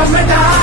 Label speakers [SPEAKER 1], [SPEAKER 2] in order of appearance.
[SPEAKER 1] Don't me.